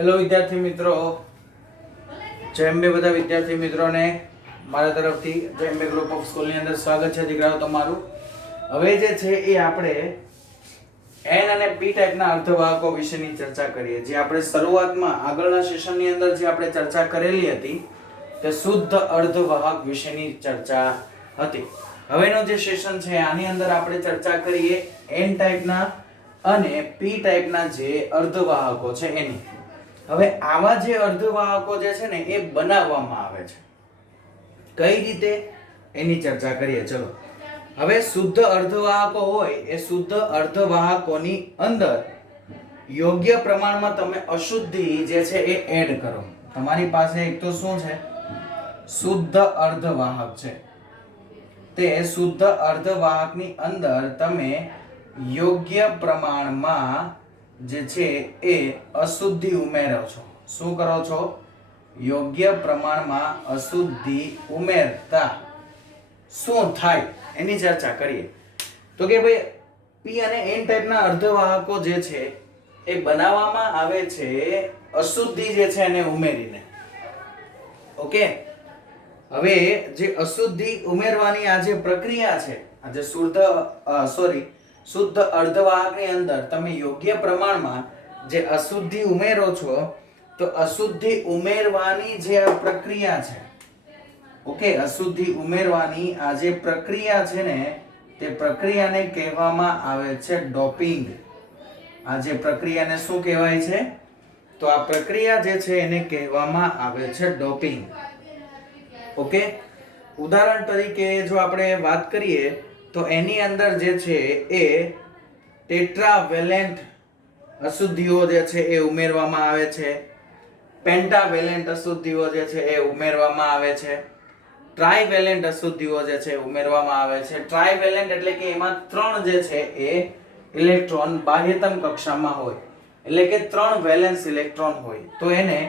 Hello વિદ્યાર્થી મિત્રો, જય અંબે બધા વિદ્યાર્થી મિત્રોને મારા તરફથી જય અંબે ગ્રુપ ઓફ સ્કૂલની અંદર સ્વાગત છે દીકરાઓ તમારું. હવે જે છે એ આપણે એન અને પી ટાઈપના અર્ધવાહકો વિશેની ચર્ચા કરીએ. જે આપણે શરૂઆતમાં આગળના સેશનની અંદર જે આપણે ચર્ચા કરેલી હતી તે શુદ્ધ અર્ધવાહક વિશેની ચર્ચા હતી. હવેનો જે સેશન છે આની અંદર આપણે ચર્ચા કરીએ એન ટાઈપના અને પી ટાઈપના જે અર્ધવાહકો છે એની. હવે આવા જે અર્ધવાહકો જે છે ને એ બનાવવામાં આવે છે કઈ રીતે એની ચર્ચા કરીએ. ચલો હવે શુદ્ધ અર્ધવાહકો હોય એ શુદ્ધ અર્ધવાહકોની અંદર યોગ્ય પ્રમાણમાં તમે અશુદ્ધિ જે છે એ એડ કરો. તમારી પાસે એક તો શું છે, શુદ્ધ અર્ધવાહક છે. તે શુદ્ધ અર્ધવાહકની અંદર તમે યોગ્ય પ્રમાણમાં જે છે એ અશુદ્ધિ ઉમેરો છો. શું કરો છો? યોગ્ય પ્રમાણમાં અશુદ્ધિ ઉમેરતા શું થાય એની ચર્ચા કરીએ. તો કે ભાઈ પી અને એન ટાઈપના અર્ધવાહકો જે છે એ બનાવવામાં આવે છે અશુદ્ધિ જે છે એને ઉમેરીને. ઓકે, હવે જે અશુદ્ધિ ઉમેરવાની આ જે પ્રક્રિયા છે, આ જે શુદ્ધ અર્ધવાહકની અંદર તમે યોગ્ય પ્રમાણમાં જે અશુદ્ધિ ઉમેરો છો તો અશુદ્ધિ ઉમેરવાની જે આ પ્રક્રિયા છે, ઓકે, અશુદ્ધિ ઉમેરવાની આ જે પ્રક્રિયા છે ને તે પ્રક્રિયાને કહેવામાં આવે છે ડોપિંગ. આ જે પ્રક્રિયાને શું કહેવાય છે? તો આ પ્રક્રિયા જે છે એને કહેવામાં આવે છે ડોપિંગ. ઓકે, ઉદાહરણ તરીકે જો આપણે વાત કરીએ તો એની અંદર જે છે એ ટેટ્રાવેલેન્ટ અશુદ્ધિઓ જે છે એ ઉમેરવામાં આવે છે. પેન્ટાવેલેન્ટ અશુદ્ધિઓ જે છે એ ઉમેરવામાં આવે છે. ટ્રાઇવેલેન્ટ અશુદ્ધિઓ જે છે ઉમેરવામાં આવે છે. ટ્રાઇવેલેન્ટ એટલે કે એમાં 3 જે છે એ ઇલેક્ટ્રોન બાહ્યતમ કક્ષામાં હોય, એટલે કે 3 વેલેન્સ ઇલેક્ટ્રોન હોય તો એને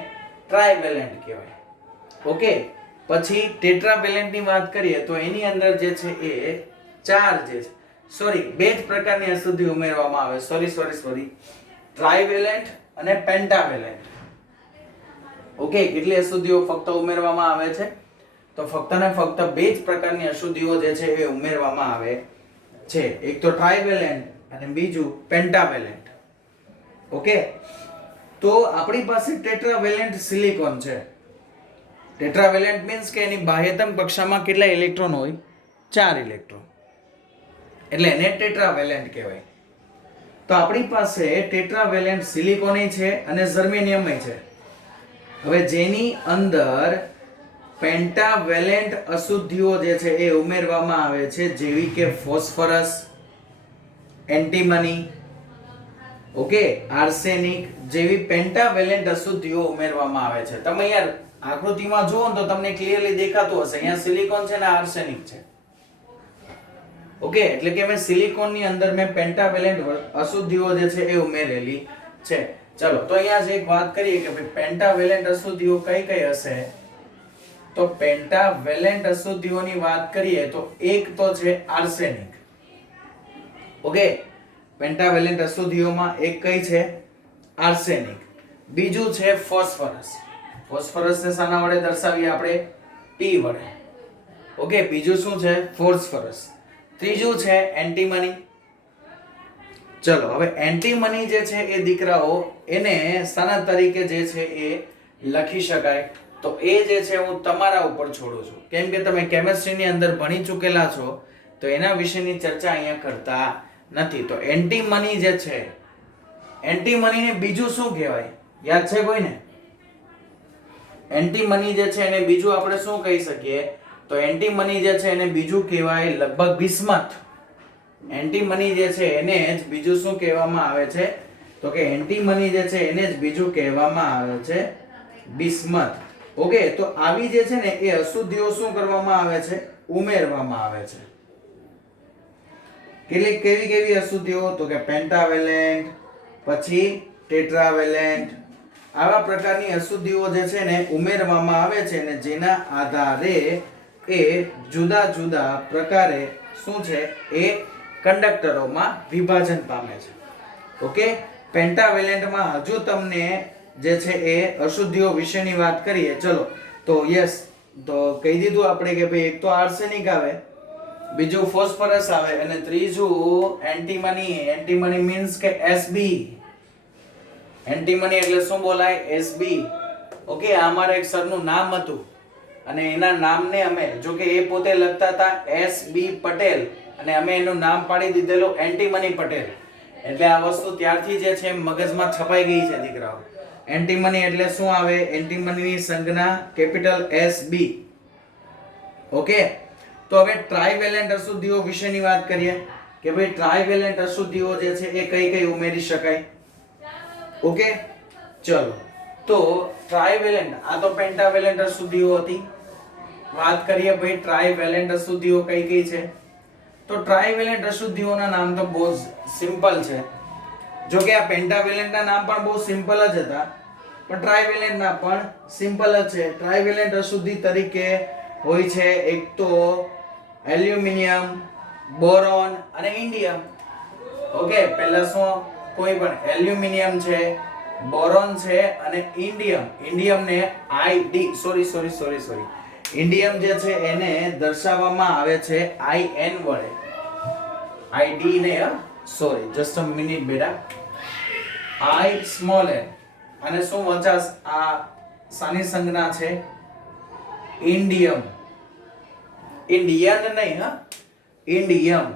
ટ્રાઇવેલેન્ટ કહેવાય. ઓકે, પછી ટેટ્રાવેલેન્ટ ની વાત કરીએ તો એની અંદર જે છે એ 2 જ પ્રકારની અશુદ્ધિ ઉમેરવામાં આવે. ટ્રાઇવેલેન્ટ અને પેન્ટાવેલેન્ટ. ઓકે, કેટલી અશુદ્ધિઓ ફક્ત ઉમેરવામાં આવે છે? તો ફક્ત ને ફક્ત 2 જ પ્રકારની અશુદ્ધિઓ જે છે એ ઉમેરવામાં આવે છે. એક તો ટ્રાઇવેલેન્ટ અને બીજું પેન્ટાવેલેન્ટ. ઓકે, તો આપણી પાસે ટેટ્રાવેલેન્ટ સિલિકોન છે. ટેટ્રાવેલેન્ટ મીન્સ કે એની બાહ્યતમ કક્ષામાં કેટલા ઇલેક્ટ્રોન હોય? 4 ઇલેક્ટ્રોન, એટલે એને ટેટ્રાવેલેન્ટ કહેવાય. તો આપણી પાસે ટેટ્રાવેલેન્ટ સિલિકોન છે અને જર્મેનિયમ છે. હવે જેની અંદર પેન્ટાવેલેન્ટ અશુદ્ધિઓ જે છે એ ઉમેરવામાં આવે છે, જેવી કે ફોસ્ફરસ, એન્ટીમની, ઓકે, આર્સેનિક જેવી પેન્ટાવેલેન્ટ અશુદ્ધિઓ ઉમેરવામાં આવે છે. તમે યાર આકૃતિમાં જુઓ તો તમને ક્લિયરલી દેખાતું હશે. અહીંયા સિલિકોન છે ને આર્સેનિક છે. ઓકે, એટલે કે મેં સિલિકોનની અંદર મેં પેન્ટાવેલેન્ટ અશુદ્ધિઓ જે છે એ ઉમેરેલી છે. ચલો, તો અહીંયા જે એક વાત કરીએ કે ભાઈ પેન્ટાવેલેન્ટ અશુદ્ધિઓ કઈ કઈ હશે, તો પેન્ટાવેલેન્ટ અશુદ્ધિઓની વાત કરીએ તો એક તો છે આર્સેનિક. ઓકે, પેન્ટાવેલેન્ટ અશુદ્ધિઓમાં એક કઈ છે? આર્સેનિક. બીજું છે ફોસ્ફરસ. ફોસ્ફરસને શાના વડે દર્શાવીએ આપણે? P વડે. ઓકે, બીજું શું છે? ફોસ્ફરસ. ત્રીજું છે એન્ટીમની. ચલો, હવે એન્ટીમની જે છે એ દીકરાઓ એને શાના તરીકે જે છે એ લખી શકાય? તો એ જે છે હું તમારા ઉપર છોડું છું, કેમ કે તમે કેમિસ્ટ્રીની અંદર ભણી ચૂકેલા છો તો એના વિશેની ચર્ચા અહીંયા કરતા નથી. તો એન્ટીમની જે છે, એન્ટીમનીને બીજું શું કહેવાય? યાદ છે કોઈને? એન્ટીમની જે છે એને બીજું આપણે શું કહી શકીએ? તો એન્ટીમની જે છે એને બીજું કહેવાય લગભગ બિસ્મથ. એન્ટીમની જે છે એને જ બીજું શું કહેવામાં આવે છે? તો કે એન્ટીમની જે છે એને જ બીજું કહેવામાં આવે છે બિસ્મથ. ઓકે, તો આવી જે છે ને એ અશુદ્ધિઓ શું કરવામાં આવે છે? ઉમેરવામાં આવે છે. કેવી અશુદ્ધિઓ? તો કે પેન્ટાવેલેન્ટ, પછી ટેટ્રાવેલેન્ટ, આવા પ્રકારની અશુદ્ધિઓ જે છે ને ઉમેરવામાં આવે છે ને જેના આધારે એ જુદા જુદા પ્રકારે શું છે એ કંડક્ટરોમાં વિભાજન પામે છે. ઓકે, પેન્ટાવેલેન્ટમાં હજુ તમને જે છે એ અશુદ્ધિઓ વિશેની વાત કરીએ. ચલો તો યસ, તો કહી દીધું આપણે કે ભાઈ એક તો આર્સેનિક આવે, બીજું ફોસ્ફરસ આવે અને ત્રીજું એન્ટીમની. એન્ટીમની મીન્સ કે Sb. એન્ટીમની એટલે શું બોલાય? Sb. ઓકે, આ અમારા એક સરનું નામ હતું અને એના નામને અમે, જો કે એ પોતે લખતા હતા SB પટેલ અને અમે એનું નામ પાડી દીધેલું એન્ટીમની પટેલ. એટલે આ વસ્તુ ત્યારથી જે છે મગજમાં છપાઈ ગઈ છે દીકરાઓ. એન્ટીમની એટલે શું આવે? એન્ટીમનીની સંજ્ઞા કેપિટલ SB. ઓકે, તો હવે ટ્રાઇવેલેન્ટ અશુદ્ધિઓ વિશેની વાત કરીએ કે ભાઈ ટ્રાઇવેલેન્ટ અશુદ્ધિઓ જે છે એ કઈ કઈ ઉમેરી શકાય. ઓકે, ચલો તો ટ્રાઇવેલેન્ટ, આ તો પેન્ટાવેલેન્ટ અશુદ્ધિઓ હતી. વાત કરીએ ભાઈ ટ્રાઇવેલેન્ટ અશુદ્ધિઓ કઈ કઈ છે. તો ટ્રાઇવેલેન્ટ અશુદ્ધિઓના નામ તો બહુ સિમ્પલ છે. જો કે આ પેન્ટાવેલેન્ટના નામ પણ બહુ સિમ્પલ જ હતા, પણ ટ્રાઇવેલેન્ટના પણ સિમ્પલ જ છે. ટ્રાઇવેલેન્ટ અશુદ્ધિ તરીકે હોય છે એક તો એલ્યુમિનિયમ, બોરોન અને ઇન્ડિયમ. ઓકે, પહેલા શું? કોઈ પણ એલ્યુમિનિયમ છે, બોરોન છે અને ઇન્ડિયમ. ઇન્ડિયમને ઇન્ડિયમ જે છે એને દર્શાવવામાં આવે છે IN વડે. ID ને જસ્ટ અ મિનિટ બેટા. I સ્મોલ n અને શું વચાસ? આ સાની સંજ્ઞા છે ઇન્ડિયમ. ઇન્ડિયન નહીં, ઇન્ડિયમ.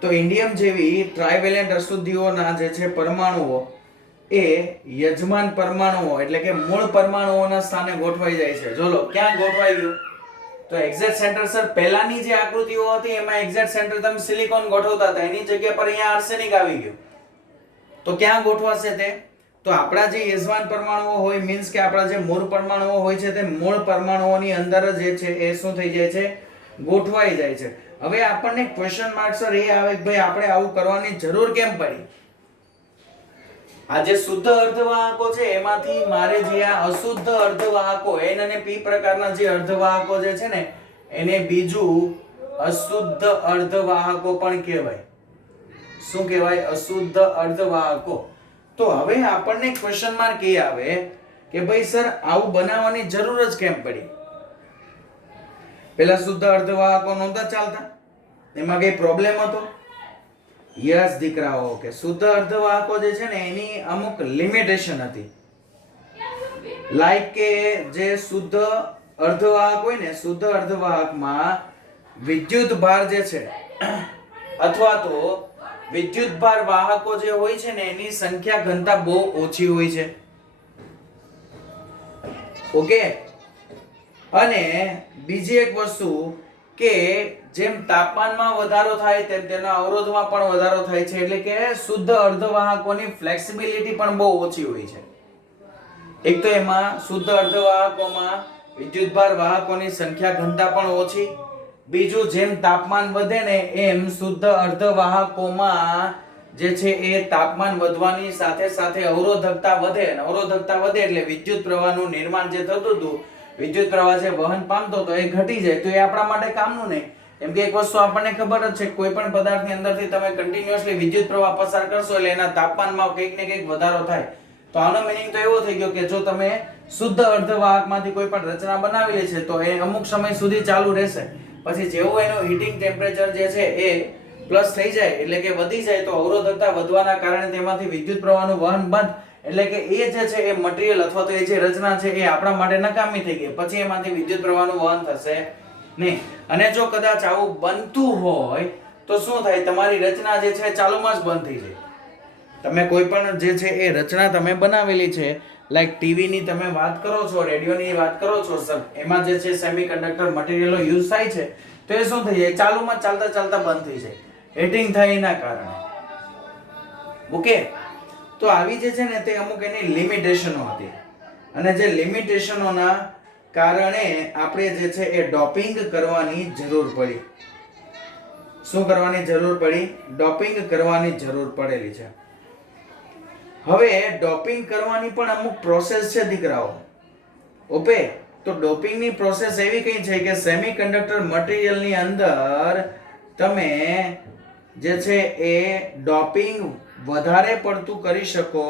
તો ઇન્ડિયમ જેવી ટ્રાઇવેલેન્ટ અશુદ્ધિઓના જે છે પરમાણુઓ એ યજમાન પરમાણુઓ એટલે કે મૂળ પરમાણુઓના સ્થાને ગોઠવાઈ જાય છે. જો લો ક્યાં ગોઠવાઈ ગયું? તો એક્ઝેક્ટ સેન્ટર સર પહેલાની જે આકૃતિઓ હતી એમાં એક્ઝેક્ટ સેન્ટર તમે સિલિકોન ગોઠવતા હતા, એની જગ્યા પર અહીંયા આર્સેનિક આવી ગયું. તો ક્યાં ગોઠવાશે તે? તો આપણા જે યજમાન પરમાણુઓ હોય મીન્સ કે આપણા જે મૂળ પરમાણુઓ હોય છે તે મૂળ પરમાણુઓની અંદર જ જે છે એ શું થઈ જાય છે? ગોઠવાઈ જાય છે. હવે આપણને ક્વેશ્ચન માર્ક સર એ આવે કે ભાઈ આપણે આવું કરવાની જરૂર કેમ પડી? આ જે શુદ્ધ અર્ધવાહકો છે એમાંથી મારે જે આ અશુદ્ધ અર્ધવાહકો N અને P પ્રકારના જે અર્ધવાહકો જે છે ને એને બીજું અશુદ્ધ અર્ધવાહકો પણ કહેવાય. શું કહેવાય? અશુદ્ધ અર્ધવાહકો. તો હવે આપણને ક્વેશ્ચન માર્ક એ આવે કે ભાઈ સર આવું બનાવવાની જરૂર જ કેમ પડી? પેલા શુદ્ધ અર્ધવાહકો નહોતા ચાલતા? એમાં કઈ પ્રોબ્લેમ હતો? યસ દીકરાઓ, કે શુદ્ધ અર્ધવાહકો જે છે ને એની અમુક લિમિટેશન હતી. લાઈક કે જે શુદ્ધ અર્ધવાહક હોય ને, શુદ્ધ અર્ધવાહકમાં વિદ્યુત ભાર જે છે અથવા તો વિદ્યુત ભાર વાહકો જે હોય છે ને એની સંખ્યા ઘનતા બહુ ઓછી હોય છે. ઓકે, અને બીજી એક વસ્તુ કે જેમ તાપમાનમાં વધારો થાય તેમ તેના અવરોધમાં પણ વધારો થાય છે. એટલે કે શુદ્ધ અર્ધવાહકોની ફ્લેક્સિબિલિટી પણ બહુ ઓછી હોય છે. એક તો એમાં શુદ્ધ અર્ધવાહકોમાં વિદ્યુતભાર વાહકોની સંખ્યા ઘનતા પણ ઓછી. બીજું જેમ તાપમાન વધે ને એમ શુદ્ધ અર્ધવાહકોમાં જે છે એ તાપમાન વધવાની સાથે સાથે અવરોધકતા વધે, અને અવરોધકતા વધે એટલે વિદ્યુત પ્રવાહનું નિર્માણ જે થતું હતું, વિદ્યુત પ્રવાહ જે વહન પામતો તો એ ઘટી જાય. તો એ આપણા માટે કામનું નહીં. કેમ કે એક વસ્તુ આપણને ખબર જ છે, કોઈ પણ પદાર્થની અંદરથી તમે કન્ટિન્યુઅસલી વિદ્યુત પ્રવાહ પસાર કરશો એટલે એના તાપમાનમાં કંઈક ને કંઈક વધારો થાય. તો આનો મીનિંગ તો એવો થઈ ગયો કે જો તમે શુદ્ધ અર્ધવાહકમાંથી કોઈ પણ રચના બનાવેલી છે તો એ અમુક સમય સુધી ચાલુ રહેશે. પછી જેવું એનું હીટિંગ ટેમ્પરેચર જે છે એ પ્લસ થઈ જાય એટલે કે વધી જાય તો અવરોધકતા વધવાના કારણે તેમાંથી વિદ્યુત પ્રવાહનું વહન બંધ, એટલે કે એ જે છે એ મટીરીયલ અથવા તો એ જે રચના છે એ આપણા માટે નકામી થઈ ગઈ. પછી એમાંથી વિદ્યુત પ્રવાહનું વહન થશે નહીં. અને જો કદાચ આવું બનતું હોય તો શું થાય? તમારી રચના જે છે ચાલુમાં જ બંધ થઈ જાય. તમે કોઈ પણ જે છે એ રચના તમે બનાવેલી છે, લાઈક ટીવીની તમે વાત કરો છો, રેડિયોની વાત કરો છો, એમાં જે છે સેમિકન્ડક્ટર મટીરીયલનો યુઝ થાય છે તો એ શું થઈ જાય? ચાલુમાં ચાલતા ચાલતા બંધ થઈ જાય, હીટિંગ થાય એના કારણે. ઓકે, તો આવી જે છે ને તે અમુક એની લિમિટેશનો હતી, અને જે લિમિટેશનોના કારણે આપણે જે છે એ ડોપિંગ કરવાની જરૂર પડી. શું કરવાની જરૂર પડી? ડોપિંગ કરવાની જરૂર પડેલી છે. હવે ડોપિંગ કરવાની પણ અમુક પ્રોસેસ છે દીકરાઓ. ઓકે, તો ડોપિંગની પ્રોસેસ એવી કઈ છે કે સેમિકન્ડક્ટર મટીરીયલની અંદર તમે જે છે એ ડોપિંગ વધારે પડતું કરી શકો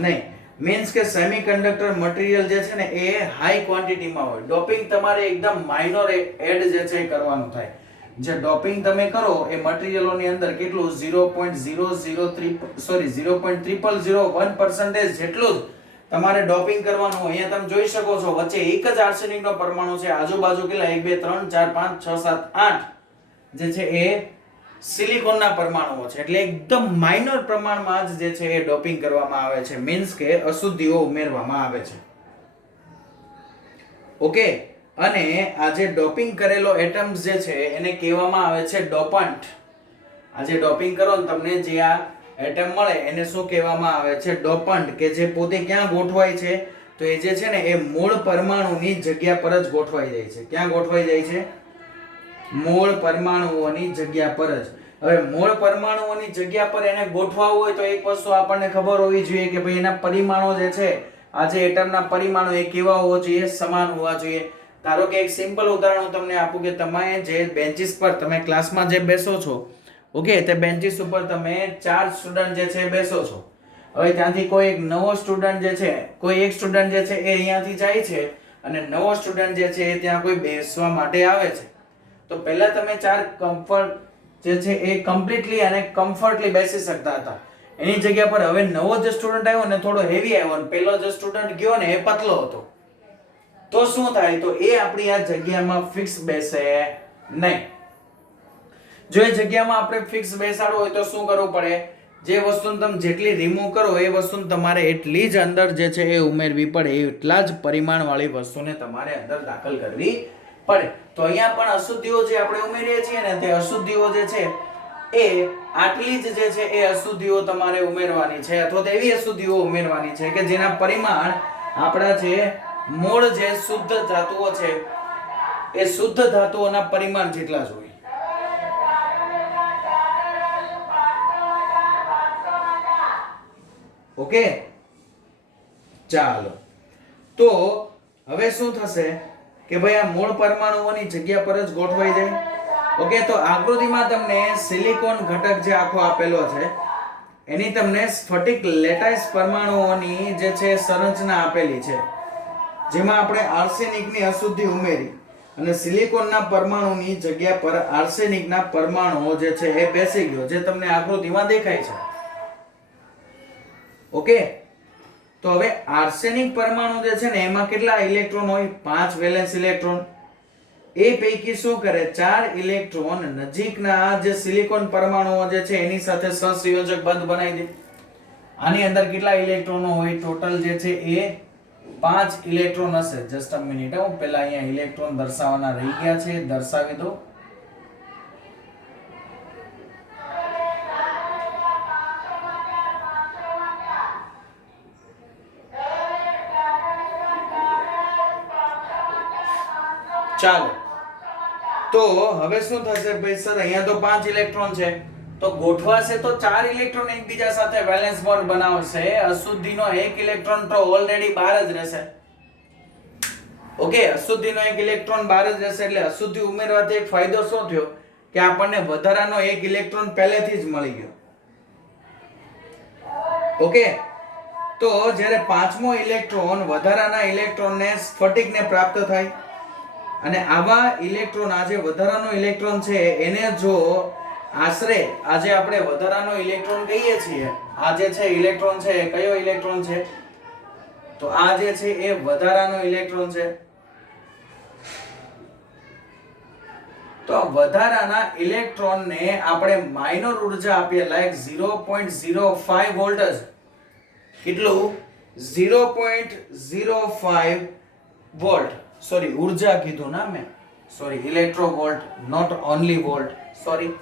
નહીં. મીન્સ કે સેમિકન્ડક્ટર મટીરિયલ જે છે ને એ હાઈ ક્વોન્ટિટીમાં હોય. ડોપિંગ તમારે એકદમ માઇનોર એડ જે છે એ કરવાનું થાય. જે ડોપિંગ તમે કરો એ મટીરિયલોની અંદર કેટલું 0.001% જેટલું જ તમારે ડોપિંગ કરવાનું હોય. અહીંયા તમે જોઈ શકો છો વચ્ચે એક જ આર્સેનિકનો પરમાણુ છે, આજુબાજુ કેટલા 1 2 3 4 5 6 7 8 જે છે એ સિલિકોનના પરમાણુઓ છે. એટલે એકદમ માઇનર પ્રમાણમાં જ જે છે એ ડોપિંગ કરવામાં આવે છે, મીન્સ કે અશુદ્ધિઓ ઉમેરવામાં આવે છે. ઓકે, અને આ જે ડોપિંગ કરેલો એટમ્સ જે છે એને કહેવામાં આવે છે ડોપન્ટ. આ જે ડોપિંગ કરો ને તમને જે આ એટમ મળે એને શું કહેવામાં આવે છે? ડોપન્ટ. કે જે પોતે ક્યાં ગોઠવાય છે? તો એ જે છે ને એ મૂળ પરમાણુની જગ્યા પર જ ગોઠવાઈ જાય છે. ક્યાં ગોઠવાઈ જાય છે? મૂળ પરમાણુઓની જગ્યા પર જ. હવે મૂળ પરમાણુઓની જગ્યા પર એને ગોઠવાવું હોય તો એક વસ્તુ આપણને ખબર હોવી જોઈએ કે ભાઈ એના પરિમાણો જે છે, આ જે એટમના પરિમાણો એ કેવા હોવા જોઈએ? સમાન હોવા જોઈએ. ધારો કે એક સિમ્પલ ઉદાહરણ હું તમને આપું કે તમે જે બેન્ચીસ પર તમે ક્લાસમાં જે બેસો છો, ઓકે, તે બેન્ચીસ ઉપર તમે 4 સ્ટુડન્ટ જે છે બેસો છો. હવે ત્યાંથી કોઈ એક નવો સ્ટુડન્ટ જે છે, કોઈ એક સ્ટુડન્ટ જે છે એ અહીંયાથી જાય છે અને નવો સ્ટુડન્ટ જે છે એ ત્યાં કોઈ બેસવા માટે આવે છે. તો પહેલા તમે 4 કમ્ફર્ટ જે છે એ કમ્પ્લીટલી અને કમ્ફર્ટલી બેસી શકતા હતા. એની જગ્યા પર હવે નવો જે સ્ટુડન્ટ આવ્યો ને થોડો હેવી આવ્યો અને પહેલો જે સ્ટુડન્ટ ગયો ને એ પતલો હતો. તો શું થાય? તો એ આપણી આ જગ્યામાં ફિક્સ બેસે નહીં. જો એ જગ્યામાં આપણે ફિક્સ બેસાડવું હોય તો શું કરવું પડે? જે વસ્તુને તમે જેટલી રિમૂવ કરો એ વસ્તુને તમારે એટલી જ અંદર જે છે એ ઉમેરવી પડે. એટલા જ પરિમાણવાળી વસ્તુને તમારે અંદર દાખલ કરવી પડે. તો અહીંયા પણ અશુદ્ધિઓ જે આપણે ઉમેરીએ છીએ ને તે અશુદ્ધિઓ જે છે એ આટલી જ જે છે એ અશુદ્ધિઓ તમારે ઉમેરવાની છે, અથવા તો એવી અશુદ્ધિઓ ઉમેરવાની છે કે જેના પરિમાણ આપણા જે મૂળ જે શુદ્ધ ધાતુઓ છે એ શુદ્ધ ધાતુઓના પરિમાણ જેટલા જ હોય. ઓકે, ચાલો. તો હવે શું થશે કે ભાઈ આ મૂળ પરમાણુઓની જગ્યા પર જ ગોઠવાઈ જાય. ઓકે, તો આકૃતિમાં તમને સિલિકોન ઘટક જે આખો આપેલો છે એની તમને સ્ફટિક લેટાઇસ પરમાણુઓની જે છે સંરચના આપેલી છે, જેમાં આપણે આર્સેનિકની અશુદ્ધિ ઉમેરી અને સિલિકોનના પરમાણુની જગ્યા પર આર્સેનિકના પરમાણુઓ જે છે એ બેસી ગયો, જે તમને આકૃતિમાં દેખાય છે. ઓકે, તો હવે આર્સેનિક પરમાણુ જે છે ને એમાં કેટલા ઇલેક્ટ્રોન હોય? 5 વેલેન્સ ઇલેક્ટ્રોન. એ પૈકી શું કરે? 4 ઇલેક્ટ્રોન નજીકના જે સિલિકોન પરમાણુઓ જે છે એની સાથે સહસંયોજક બંધ બનાવી દે. આની અંદર કેટલા ઇલેક્ટ્રોનો હોય? ટોટલ જે છે એ 5 ઇલેક્ટ્રોન હશે. જસ્ટ અ મિનિટ, હું પહેલા અહીંયા ઇલેક્ટ્રોન દર્શાવવાના રહી ગયા છે, દર્શાવી દો. ચાલો, તો હવે શું થશે ભાઈ સર? અહીંયા તો 5 ઇલેક્ટ્રોન છે, તો ગોઠવાશે તો 4 ઇલેક્ટ્રોન એકબીજા સાથે વેલેન્સ બોન્ડ બનાવશે. અશુદ્ધિનો 1 ઇલેક્ટ્રોન તો ઓલરેડી બહાર જ રહેશે. ઓકે, અશુદ્ધિનો 1 ઇલેક્ટ્રોન બહાર જ રહેશે. એટલે અશુદ્ધિ ઉમેરવાથી એક ફાયદો શું થયો કે આપણને વધારાનો 1 ઇલેક્ટ્રોન પહેલેથી જ મળી ગયો. ઓકે, તો જ્યારે 5મો ઇલેક્ટ્રોન વધારાના ઇલેક્ટ્રોનને સ્ફટિકને પ્રાપ્ત થાય અને આવા ઇલેક્ટ્રોન, આ જે વધારાનો ઇલેક્ટ્રોન છે એને જો આશરે આજે આપણે વધારાનો ઇલેક્ટ્રોન કહીએ છીએ, આ જે છે ઇલેક્ટ્રોન છે એ કયો ઇલેક્ટ્રોન છે? તો આ જે છે એ વધારાનો ઇલેક્ટ્રોન છે. તો વધારાના ઇલેક્ટ્રોનને આપણે માઇનોર ઉર્જા આપીએ, લાઈક 0.05 વોલ્ટ જ. કેટલું? 0.05 વોલ્ટ. સોરી, ઉર્જા કીધું ના મેં, sorry, electronvolt, not only volt, sorry.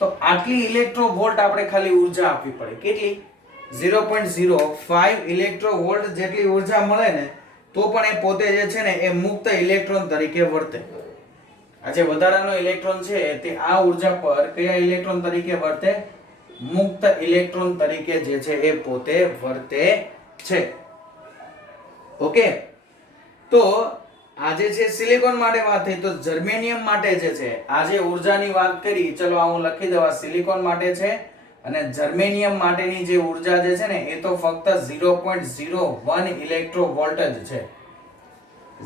તો આટલી ઇલેક્ટ્રોવોલ્ટ આપણે ખાલી ઉર્જા આપવી પડે. કેટલી? 0.05 ઇલેક્ટ્રોવોલ્ટ જેટલી ઉર્જા મળે ને તો પણ એ પોતે જે છે ને એ મુક્ત ઇલેક્ટ્રોન તરીકે વર્તે. આ જે વધારાનો ઇલેક્ટ્રોન છે તે આ ઉર્જા પર કયા ઇલેક્ટ્રોન તરીકે વર્તે? મુક્ત ઇલેક્ટ્રોન તરીકે જે છે એ પોતે વર્તે છે. ઓકે, તો આજે છે સિલિકોન માટે વાત થઈ, તો જર્મેનિયમ માટે જે છે આજે ઉર્જાની વાત કરી. ચલો આ હું લખી દઉં. સિલિકોન માટે છે અને જર્મેનિયમ માટેની જે ઉર્જા જે છે ને એ તો ફક્ત 0.01 ઇલેક્ટ્રોવોલ્ટ જ છે.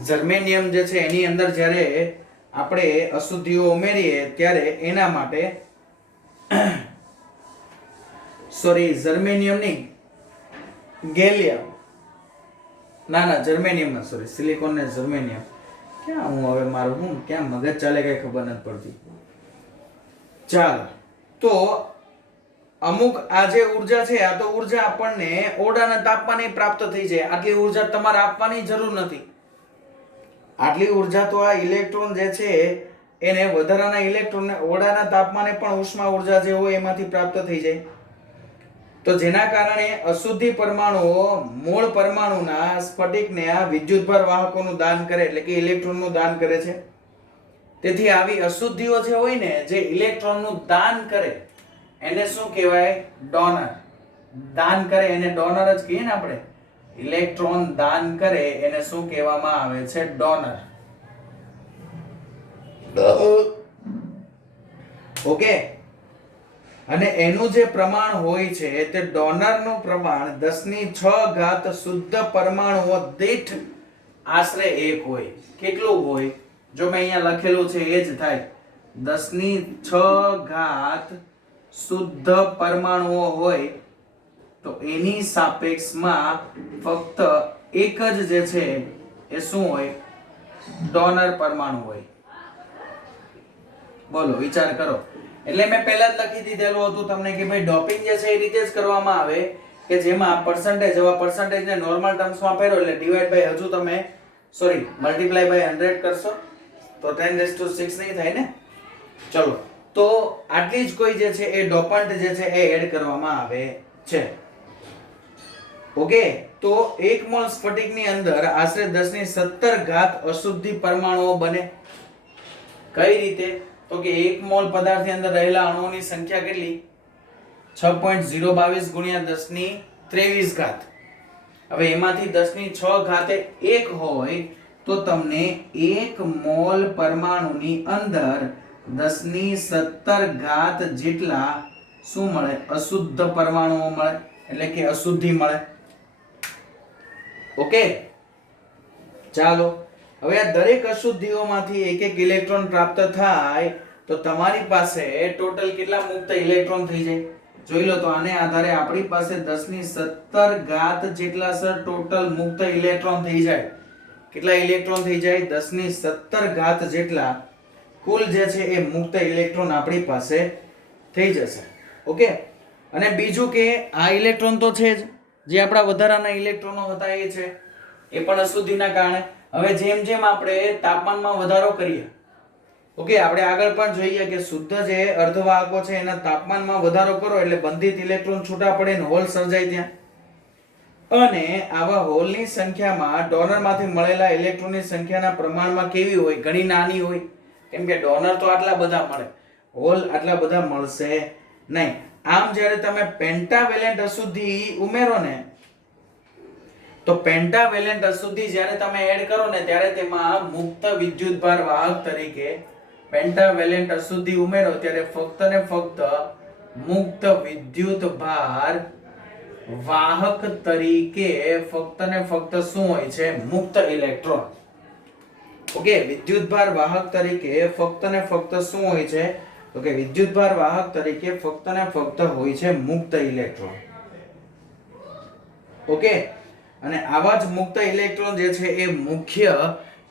જર્મેનિયમ જે છે એની અંદર જ્યારે આપણે અશુદ્ધિઓ ઉમેરીએ ત્યારે એના માટે જર્મેનિયમ નહીં, ગેલિયમ, ના જર્મેનિયમ ના, સિલિકોન ને જર્મેનિયમ, ક્યાં હું હવે મારું હું ક્યાં મગજ ચાલે કઈ ખબર નથી પડતી. ચાલો, તો અમુક આ જે ઉર્જા છે આ તો ઉર્જા આપણને ઓરડાના તાપમાને પ્રાપ્ત થઈ જાય. આટલી ઉર્જા તમારે આપવાની જરૂર નથી. આટલી ઉર્જા તો આ ઇલેક્ટ્રોન જે છે એને વધારાના ઇલેક્ટ્રોનને ઓરડાના તાપમાને પણ ઉષ્મા ઉર્જા જે હોય એમાંથી પ્રાપ્ત થઈ જાય. તો જેના કારણે અશુદ્ધિ પરમાણુઓ મૂળ પરમાણુના સ્ફટિકને આ વિદ્યુતભાર વાહકોનું દાન કરે, એટલે કે ઇલેક્ટ્રોનનું દાન કરે છે. તેથી આવી અશુદ્ધિઓ જે હોય ને જે ઇલેક્ટ્રોનનું દાન કરે એને શું કહેવાય? ડોનર. દાન કરે એને ડોનર જ કહીએ ને આપણે. ઇલેક્ટ્રોન દાન કરે એને શું કહેવામાં આવે છે? ડોનર. ઓકે. અને એનું જે પ્રમાણ હોય છે તે ડોનરનું પ્રમાણ 10⁶ શુદ્ધ પરમાણુઓ દીઠ આશરે 1 હોય. કેટલું હોય? જો મેં અહીંયા લખેલું છે એ જ થાય. 10⁶ શુદ્ધ પરમાણુઓ હોય તો એની સાપેક્ષમાં ફક્ત એક જ જે છે એ શું હોય? ડોનર પરમાણુ હોય. બોલો, વિચાર કરો. એટલે મેં પહેલા જ લખી દીધેલું હતું તમને કે ભાઈ ડોપિંગ જે છે એ રીતે જ કરવામાં આવે કે જેમાં પર્સન્ટેજ, હવે પર્સન્ટેજને નોર્મલ ટર્મ્સમાં ફેરવો એટલે ડિવાઈડ બાય હજુ તમે મલ્ટીપ્લાય બાય 100 કરશો તો 10⁶ નહીં થાય ને. ચલો, તો આટલી જ કોઈ જે છે એ ડોપન્ટ જે છે એ એડ કરવામાં આવે છે. ઓકે, તો 1 મોલ સ્ફટિકની અંદર આશરે 10⁻17 અશુદ્ધિ પરમાણુઓ બને. કઈ રીતે? તો કે 1 મોલ પદાર્થની અંદર રહેલા અણુઓની સંખ્યા કેટલી? 6.022 ગુણ્યા 10⁻23. હવે એમાંથી 10⁶ 1 હોય તો તમને 1 મોલ પરમાણુની અંદર 10⁻17 જેટલા શું મળે? અશુદ્ધ પરમાણુઓ મળે, એટલે કે અશુદ્ધિ મળે. ઓકે, ચાલો. હવે આ દરેક અશુદ્ધિઓમાંથી એક એક ઇલેક્ટ્રોન પ્રાપ્ત થાય તો તમારી પાસે ટોટલ કેટલા મુક્ત ઇલેક્ટ્રોન થઈ જાય? જોઈ લો. તો આને આધારે આપણી પાસે 10⁻17 જેટલા સર ટોટલ મુક્ત ઇલેક્ટ્રોન થઈ જાય. કેટલા ઇલેક્ટ્રોન થઈ જાય? 10⁻17 જેટલા કુલ જે છે એ મુક્ત ઇલેક્ટ્રોન આપણી પાસે થઈ જશે. ઓકે. અને બીજું કે આ ઇલેક્ટ્રોન તો છે જ, જે આપણા વધારાના ઇલેક્ટ્રોનો હતા એ છે, એ પણ અશુદ્ધિના કારણે. હવે જેમ જેમ આપણે તાપમાનમાં વધારો કરીએ, ઓકે, આપણે આગળ પણ જોઈએ કે શુદ્ધ જે અર્ધવાહકો છે એના તાપમાનમાં વધારો કરો એટલે બંધિત ઇલેક્ટ્રોન છૂટા પડે ને હોલ સર્જાય ત્યાં. અને આવા હોલની સંખ્યામાં ડોનરમાંથી મળેલા ઇલેક્ટ્રોનની સંખ્યાના પ્રમાણમાં કેવી હોય? ઘણી નાની હોય. કેમ કે ડોનર તો આટલા બધા મળે, હોલ આટલા બધા મળશે નહીં. આમ જ્યારે તમે પેન્ટાવેલેન્ટ અશુદ્ધિ ઉમેરો ને તો પેન્ટાવેલેન્ટ અશુદ્ધિ જ્યારે તમે એડ કરો ને ત્યારે તેમાં મુક્ત વિદ્યુતભાર વાહક તરીકે પેન્ટાવેલેન્ટ અશુદ્ધિ ઉમેરો ત્યારે ફક્ત ને ફક્ત મુક્ત વિદ્યુતભાર વાહક તરીકે ફક્ત ને ફક્ત શું હોય છે? મુક્ત ઇલેક્ટ્રોન. ઓકે, વિદ્યુતભાર વાહક તરીકે ફક્ત ને ફક્ત શું હોય છે? તો કે વિદ્યુતભાર વાહક તરીકે ફક્ત ને ફક્ત હોય છે મુક્ત ઇલેક્ટ્રોન. ઓકે, અને આવા જ મુક્ત ઇલેક્ટ્રોન જે છે એ મુખ્ય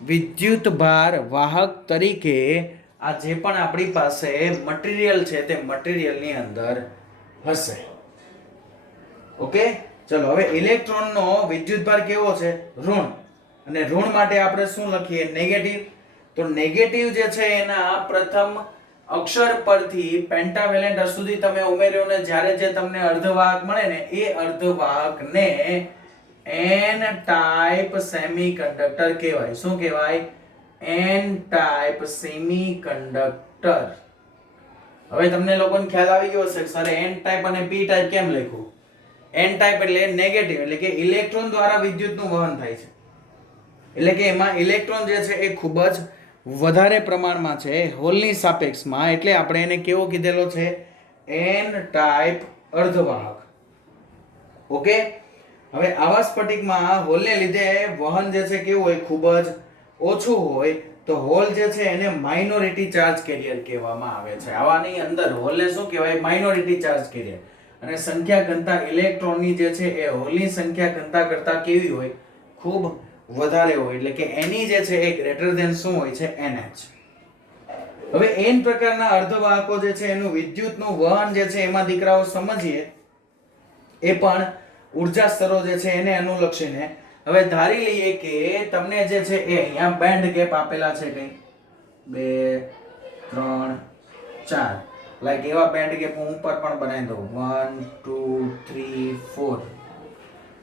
વિદ્યુતભાર વાહક તરીકે આ જે પણ આપણી પાસે મટીરીયલ છે તે મટીરીયલની અંદર હશે. ઓકે, ચલો. હવે ઇલેક્ટ્રોનનો વિદ્યુતભાર કેવો છે? ઋણ. અને ઋણ માટે આપણે શું લખીએ? નેગેટિવ. તો નેગેટિવ જે છે એના પ્રથમ અક્ષર પરથી પેન્ટાવેલેન્ટ અશુદ્ધિ તમે ઉમેર્યો ને જ્યારે જે તમને અર્ધવાહક મળે ને એ અર્ધવાહકને એન ટાઈપ સેમીકન્ડક્ટર કહેવાય. શું કહેવાય? N type semiconductor. હવે તમને લોકોને ખ્યાલ આવી ગયો હશે સર એન ટાઈપ અને પી ટાઈપ કેમ લખ્યું? એન ટાઈપ એટલે નેગેટિવ, એટલે કે ઇલેક્ટ્રોન દ્વારા વિદ્યુતનું વહન થાય છે. એટલે કે એમાં ઇલેક્ટ્રોન જે છે એ ખૂબ જ વધારે પ્રમાણમાં છે હોલની સાપેક્ષમાં, એટલે આપણે એને કેવો કીધેલો છે? N type અર્ધવાહક. ઓકે, હવે આવા સ્ફટિકમાં હોલને લીધે વહન જે છે કેવું હોય, ખૂબ જ ઓછું હોય, તો હોલ જે છે એને માઇનોરિટી ચાર્જ કેરિયર કહેવામાં આવે છે. આવાની અંદર હોલને શું કહેવાય? Minority charge carrier. અને સંખ્યા ઘનતા ઇલેક્ટ્રોનની જે છે એ હોલની સંખ્યા ઘનતા કરતા કેવી હોય? ખૂબ વધારે હોય. એટલે કે એની જે છે એ ગ્રેટર ધેન શું હોય છે? NH. હવે n પ્રકારના અર્ધવાહકો જે છે એનું વિદ્યુતનું વહન જે છે એમાં દીકરાઓ સમજીએ, એ પણ ઉર્જા સ્તરો જે છે એને અનુલક્ષીને. હવે ધારી લઈએ કે તમને જે છે એ અહીંયા બેન્ડ ગેપ આપેલા છે, કઈ 2 3 4, લાઈક એવા બેન્ડ ગેપ હું ઉપર પણ બનાવી દઉં 1 2 3 4.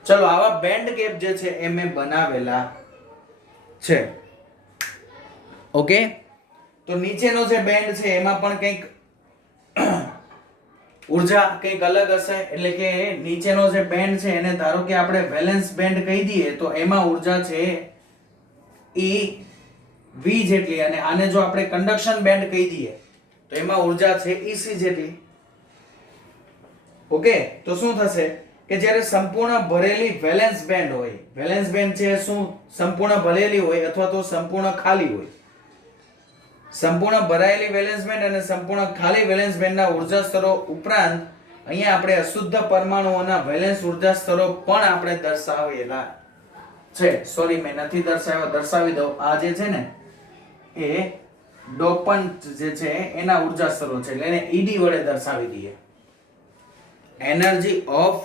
ચલો, આવા બેન્ડ ગેપ જે છે એ મેં બનાવેલા છે. ઓકે, તો નીચેનો જે બેન્ડ છે એમાં પણ કંઈક ઉર્જા કંઈક અલગ હશે. એટલે કે નીચેનો જે બેન્ડ છે એને ધારો કે આપણે વેલેન્સ બેન્ડ કહી દઈએ, તો એમાં ઉર્જા છે E V જેટલી, અને આને જો આપણે કંડક્શન બેન્ડ કહી દઈએ તો એમાં ઉર્જા છે EC જેટલી. ઓકે, તો શું થશે કે જ્યારે સંપૂર્ણ ભરેલી વેલેન્સ બેન્ડ હોય, વેલેન્સ બેન્ડ છે શું સંપૂર્ણ ભરેલી હોય અથવા તો સંપૂર્ણ ખાલી હોય. સંપૂર્ણ ભરાયેલી વેલેન્સ બેન્ડ અને સંપૂર્ણ ખાલી વેલેન્સ બેન્ડના ઉર્જા સ્તરો ઉપરાંત અહીંયા આપણે અશુદ્ધ પરમાણુઓના વેલેન્સ ઉર્જા સ્તરો પણ આપણે દર્શાવેલા છે. સોરી, મેં નથી દર્શાવ્યા, દર્શાવી દઉં. આ જે છે ને એ ડોપન્ટ જે છે એના ઉર્જા સ્તરો છે, એટલે એને ED વડે દર્શાવી દઈએ. Energy of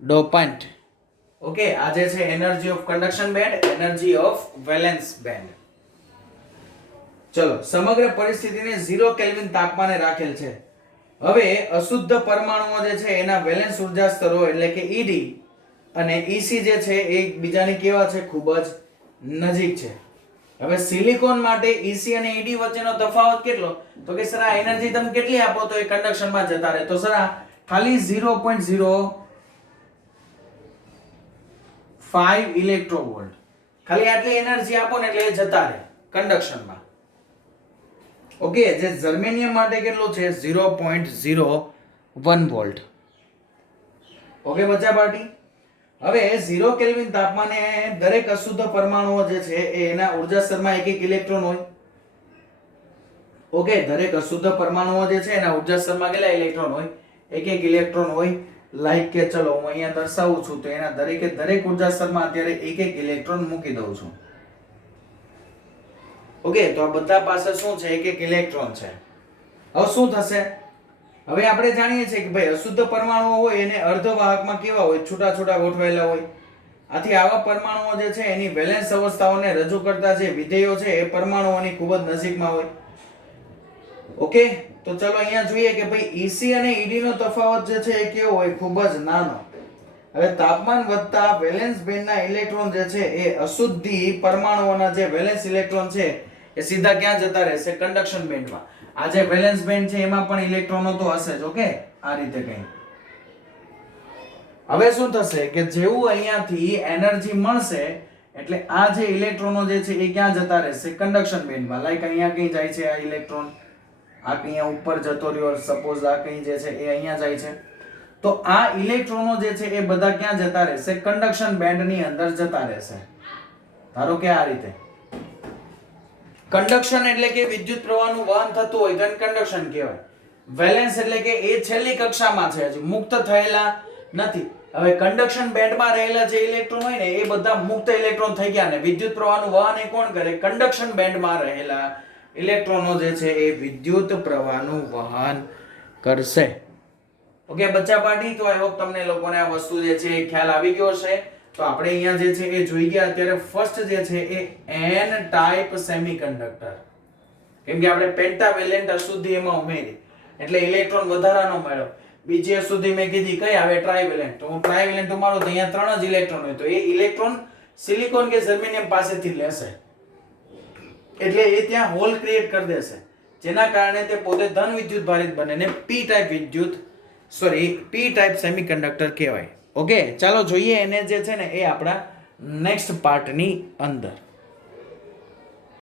dopant. ઓકે, આ જે છે energy of conduction band, energy of valence band. ચલો, સમગ્ર પરિસ્થિતિને 0 કેલ્વિન તાપમાને રાખેલ છે. હવે અશુદ્ધ પરમાણુઓ જે છે એના વેલેન્સ ઉર્જા સ્તરો એટલે કે ED અને EC જે છે એ એકબીજાની કેવા છે? ખૂબ જ નજીક છે. હવે સિલિકોન માટે EC અને ED વચ્ચેનો તફાવત કેટલો? તો કે સર આ એનર્જી તમે કેટલી આપો તો એ કન્ડક્શનમાં જતા રહે. તો સર આ ખાલી 0.05 ઇલેક્ટ્રોવોલ્ટ, ખાલી આટલી એનર્જી આપો ને એટલે એ જતા રહે કન્ડક્શનમાં. ઓકે, જે જર્મેનિયમ માટે કેટલું છે? 0.01 વોલ્ટ. ઓકે બચ્ચા પાર્ટી. હવે 0 કેલ્વિન તાપમાને દરેક અશુદ્ધ પરમાણુઓ જે છે એના ઉર્જા સ્તરમાં એક એક ઇલેક્ટ્રોન હોય. ઓકે, દરેક અશુદ્ધ પરમાણુઓ જે છે એના ઉર્જા સ્તરમાં કેટલા ઇલેક્ટ્રોન હોય? એક એક ઇલેક્ટ્રોન હોય. લાઈક કે ચલો હું અહીંયા દર્શાવું છું તો એના દરેકે દરેક ઉર્જા સ્તરમાં અત્યારે એક એક ઇલેક્ટ્રોન મૂકી દઉં છું. ઓકે, તો આ બધા પાસે શું છે? એક એક ઇલેક્ટ્રોન છે. હવે શું થશે? હવે આપણે જાણીએ છીએ કે ભાઈ અશુદ્ધ પરમાણુઓ હોય એને અર્ધવાહકમાં કેવા હોય? છૂટા છૂટા ગોઠવાયેલા હોય. આથી આવા પરમાણુઓ જે છે એની વેલેન્સ અવસ્થાઓને રજૂ કરતા જે વિધેયો છે એ પરમાણુઓની ખૂબ જ નજીકમાં હોય. ઓકે, તો ચલો અહીંયા જોઈએ કે ભાઈ EC અને ED નો તફાવત જે છે એ કેવો હોય? ખૂબ જ નાનો. હવે તાપમાન વધતા વેલેન્સ બેન્ડના ઇલેક્ટ્રોન જે છે એ અશુદ્ધિ પરમાણુઓના જે વેલેન્સ ઇલેક્ટ્રોન છે એ સીધા ક્યાં જતા રહેશે? કંડક્શન બેન્ડમાં. આ જે વેલેન્સ બેન્ડ છે એમાં પણ ઇલેક્ટ્રોનો તો હશે જ. ઓકે, આ રીતે કંઈ. હવે શું થશે કે જેવું અહીંયાથી એનર્જી મળશે એટલે આ જે ઇલેક્ટ્રોનો જે છે એ ક્યાં જતા રહેશે? કંડક્શન બેન્ડમાં. લાઈક અહીંયા કઈ જાય છે આ ઇલેક્ટ્રોન, આ અહીંયા ઉપર જતો રહ્યો, સપોઝ આ કઈ જે છે એ અહીંયા જાય છે. તો આ ઇલેક્ટ્રોનો જે છે એ બધા ક્યાં જતા રહેશે? કંડક્શન બેન્ડની અંદર જતા રહેશે. ધારો કે આ રીતે. કંડક્શન એટલે કે વિદ્યુત પ્રવાહનું વહન થતું હોય તો એને કંડક્શન કહેવાય. વેલેન્સ એટલે કે એ છેલ્લી કક્ષામાં છે, હજી મુક્ત થયેલા નથી. હવે કંડક્શન બેન્ડમાં રહેલા જે ઇલેક્ટ્રોન હોય ને એ બધા મુક્ત ઇલેક્ટ્રોન થઈ ગયા ને વિદ્યુત પ્રવાહનું વહન એ કોણ કરે? કંડક્શન બેન્ડમાં રહેલા ઇલેક્ટ્રોનો જે છે એ વિદ્યુત પ્રવાહનું વહન કરશે. ઓકે બચ્ચા પાર્ટી, તો આઈ હોપ તમને લોકોને આ વસ્તુ જે છે એ ખ્યાલ આવી ગયો હશે. તો આપણે અહીંયા જે છે એ જોઈ ગયા અત્યારે ફર્સ્ટ જે છે એ N ટાઈપ સેમિકન્ડક્ટર. કેમ કે આપણે પેન્ટાવેલેન્ટ અશુદ્ધિ એમાં ઉમેરી એટલે ઇલેક્ટ્રોન વધારાનો મળ્યો. બીજી અશુદ્ધિ મેં કીધી કઈ આવે? ટ્રાઇવેલેન્ટ. તો હું ટ્રાઇવેલેન્ટ ઉમારું તો અહીંયા 3 જ ઇલેક્ટ્રોન હોય તો એ ઇલેક્ટ્રોન સિલિકોન કે જર્મેનિયમ પાસેથી લેશે એટલે એ ત્યાં હોલ ક્રિએટ કરી દેશે, જેના કારણે તે પોતે ધન વિદ્યુત ભારિત બને ને P ટાઈપ સેમિકન્ડક્ટર કહેવાય. ઓકે, ચાલો જોઈએ એને જે છે ને એ આપણા નેક્સ્ટ પાર્ટની અંદર.